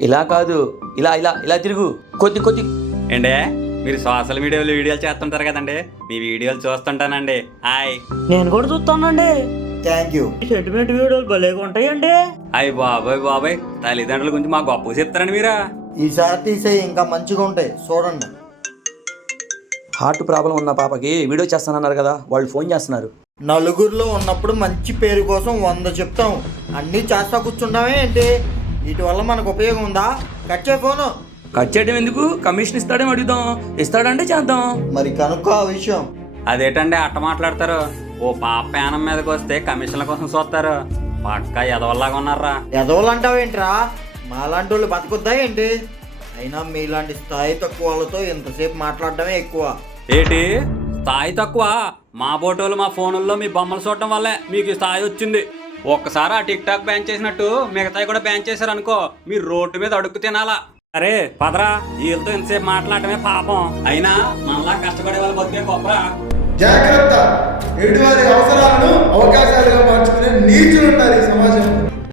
ఇలా కాదు ఇలా ఇలా ఇలా తిరుగు. కొద్ది కొద్ది. ఏంటే మీరు సోషల్ మీడియాలో వీడియోలు చేస్తుంటారు కదండి. మీ వీడియోలు చూస్తుంటానండి. హాయ్. నేను కూడా చూస్తానండి. థ్యాంక్ యూ సెంటిమెంట్ వీడియోలు భలేగా ఉంటాయండి. అయ్యి బాబాయ్ బాబాయ్. తల్లిదండ్రుల గురించి మా గొప్ప చెప్తారండి మీరా? ఈసారి తీసే ఇంకా మంచిగా ఉంటాయి. చూడండి. హార్ట్ ప్రాబ్లం ఉన్న పాపకి వీడియో చేస్తానన్నారు కదా వాళ్ళు ఫోన్ చేస్తున్నారు. నలుగురిలో ఉన్నప్పుడు మంచి పేరు కోసం వంద చెప్తాం. అన్నీ చేస్తా కూర్చుంటామే ఏంటి? వీటి వల్ల మనకు ఉపయోగం ఉందా? కట్ చేయి ఫోను. కట్ చేయడం ఎందుకు? కమిషన్ ఇస్తాడేమో అడుగుదాం. ఇస్తాడంటే చేద్దాం. మరి కనుక్కో ఆ విషయం. అదేటండి అట్ట మాట్లాడతారు. ఓ పాప పేనం మీదకి వస్తే కమిషన్ల కోసం చూస్తారు. పక్క ఎదవల్లాగా ఉన్నారా ఎదవలు అంటావేంట్రా? మాలాంటి వాళ్ళు బతకొద్దా ఏంటి? అయినా మీలాంటి స్థాయి తక్కువ వాళ్ళతో ఇంతసేపు మాట్లాడడమే ఎక్కువ. ఏంటి? స్థాయి తక్కువ? మా ఫోటోలు మా ఫోనుల్లో మీ బొమ్మలు చూడటం వల్లే మీకు ఈ స్థాయి వచ్చింది. ఒక్కసారి ఆ టిక్ టాక్ బ్యాన్ చేసినట్టు మిగతాయి కూడా బ్యాన్ చేశారు అనుకో మీరు రోడ్డు మీద అడుక్కు తినాలా. అరే పదరా వీళ్ళతో ఇంతసేపు మాట్లాడటమే పాపం. అయినా మనలా కష్టపడే వాళ్ళు బతికే గొప్పరా? జాగ్రత్త